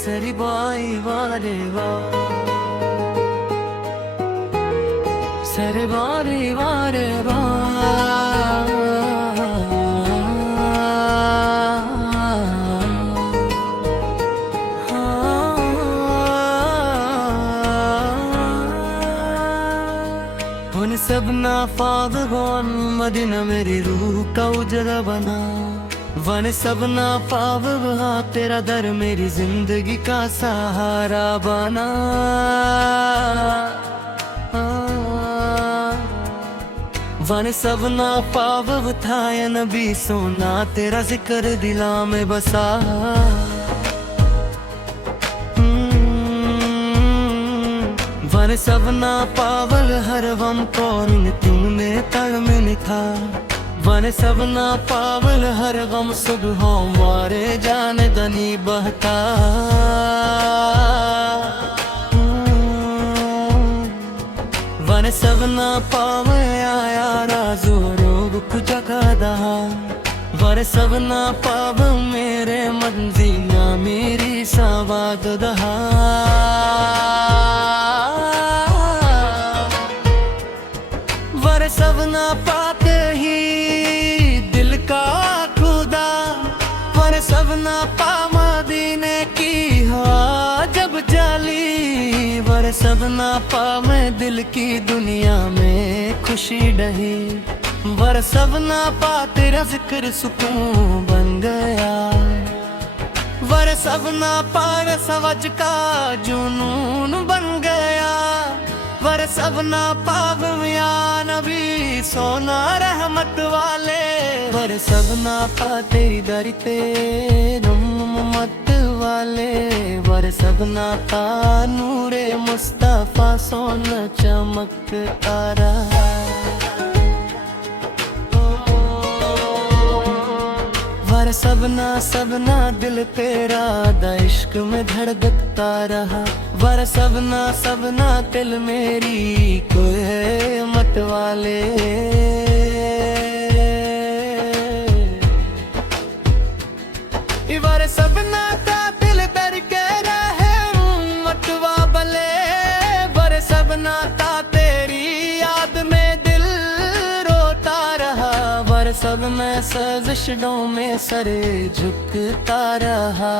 सरी बाई वारे वाह, सरी बारी वारे वाह। उन सबना पावन मदीना मेरी रूह का उजला बना, वन सबना पाव वहा तेरा दर मेरी जिंदगी का सहारा बना। वन सबना पाव था या नबी सोना तेरा जिक्र दिला में बसा। वन सबना पावल हर वम कौन तुमने तड़ में लिखा, वन सबना पावल हर गम सुबह मारे जाने दनी बहता। वन सबना पाव आया राजो रोग कुचका दहा, वर सबना पाव मेरे मंजिला मेरी सवाद दहा। वर सबना पाते ही दिल का खुदा, वर सबना पा मदीने की हवा जब जाली, वर सबना पा मैं दिल की दुनिया में खुशी डही, वर सबना पा तेरा जिक्र सुकून बन गया, वर सबना पा सवज का जुनून बन गया, वर सबना पाव या नबी सोना रहमत वाले, वर सबना पा तेरी दर ते रहमत वाले, वर सबना पा नूरे मुस्तफा सोना चमकता रहा। वर सबना सबना दिल तेरा दा इश्क में धड़कता रहा, वर सबना सबना दिल मेरी कोई मत वाले। वर सबना का दिल दर के रहे मतवा बले, वर सबना का तेरी याद में दिल रोता रहा, वर सब में सजदों में सरे झुकता रहा।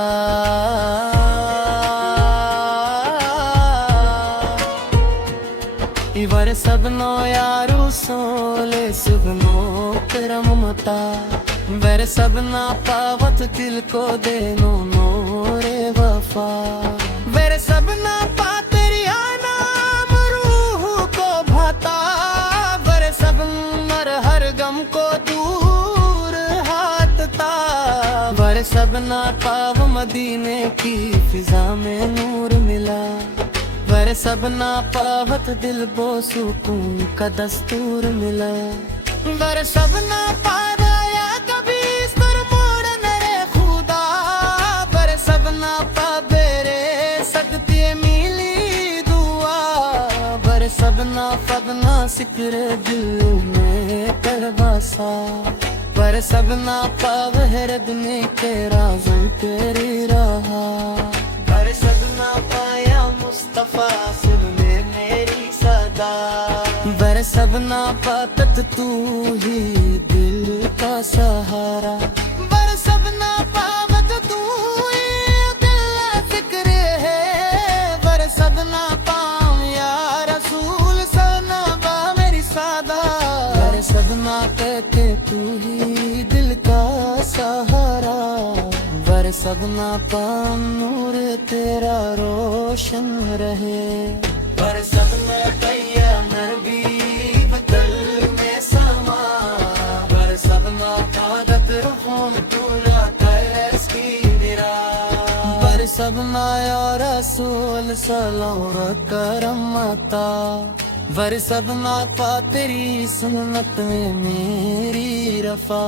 वर सबनो यारो सोले सुबनो करम मता, वर सबना पावत दिल को देनो नोरे वफा, वर सबना पा तेरी नाम रूह को भाता, वर सब मर हर गम को दूर हाथता, वर सबना पाव मदीने की फिजा में नूर मिला, वर सबना पावत दिल बो सुकून का दस्तूर मिला, वर सबना पाया कभी सर मोड़ नरे खुदा, वर सबना पा बेरे सकती मिली दुआ, वर सबना पगना सिक्र दिल में कर बसा, वर सबना पाव हरद में के राज़ों तेरी रहा, वर सबना पाया मुस्तफा सिर में मेरी सदा, वर सबना पातत तू ही दिल का सहारा, वर सबना पावत तू ही दिल का जिक्र है, वर सबना पाम या रसूल सना बा मेरी सादा, वर सबना कहते तू ही दिल का सहारा, वर सबना पा नूर तेरा रोशन रहे, वर सबना पैया नबी बदल में समा, वर सबना ताकत रूहों तूना तरस की निरा, वर सबना या रसूल सलाम करम अता, वर सबना पा तेरी सुन्नत में मेरी रफा,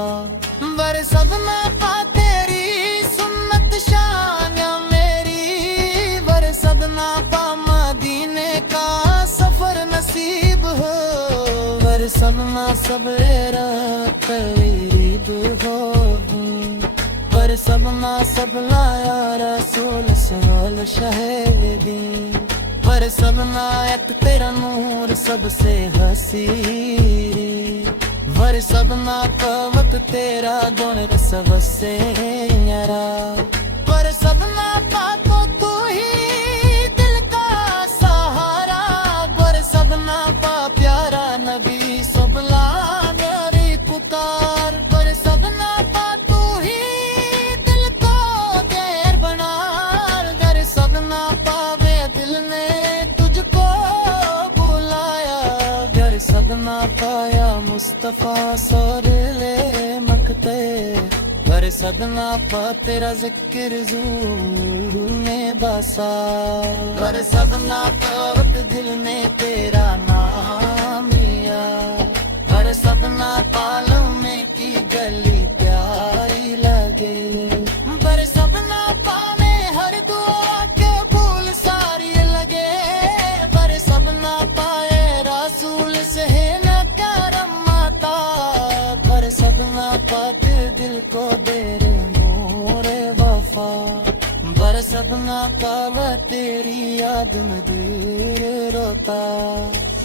वर सबना पा तेरी सुन्नत शान मेरी, वर सबना पा मदीने का सफर नसीब हो, वर सबना सबरेरा करीब हो, वर पर सबना सब लाया रसूल सोल शहीदी पर सबना एक तेरा नूर सबसे हसी पर सबना कवक तेरा गुण सबसे न्यारा पर सबना पाको तू ही दिल का सहारा पर सबना पा प्यारा नबी सबला मेरी पुकार पर सबना पा तू ही दिल को गैर बना कर सबना पावे दिल ने तुझको बुलाया घर सबना पाया मुस्तफा सोरले मकते पर सबना पा तेरा जिक्र ज़ूर में बसा पर सबना पावत दिल में तेरा नाम लिया पर सबना पालों में की गली प्यारी लगे पर सबना पाने हर दुआ के फूल सारी लगे पर सबना पाए रसूल से न करम माता पर सबना पाते दिल को देर मोरे वफा पर सबना पावा तेरी याद में दिल रोता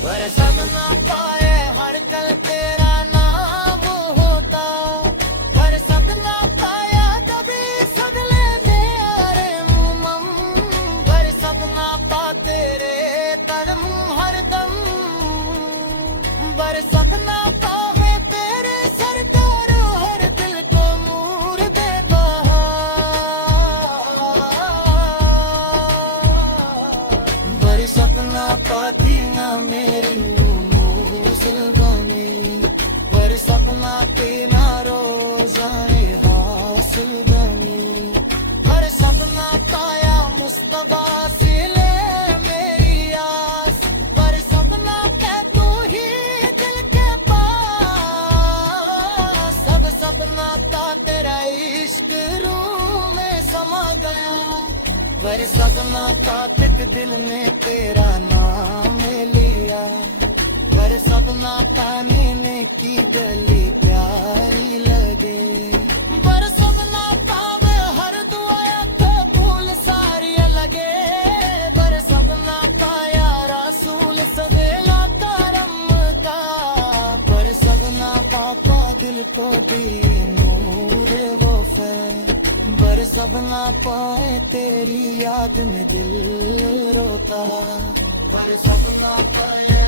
पर सबना पाए हर कल तेरा नाम होता पर सबना पाया तभी सगले मेरे मुमम पर सबना पा तेरे तरम हर दम पर सबना पावे तेरे सरकार हर दिल को नूर दे पर सपना पाती ना मेरी मुसलमानी पर सपना के ना रोजाए हासिल बनी पर सपना पाया मुस्तफा से ले मेरी आस पर सपना के तू ही दिल के पास सब सपना था तेरा इश्क रूह में समा गया पर सपना था तिक दिल ने तेरा नाम लिया पर सपना पाने ने की गली प्यारी लगे पर सपना पावे हर दुआ तो फूल सारी लगे पर सपना पाया रसूल सवेला करम का पर सपना पापा दिल को दी नूर वो फैल पर सबना पाए तेरी याद में दिल रोता पर सबना पाए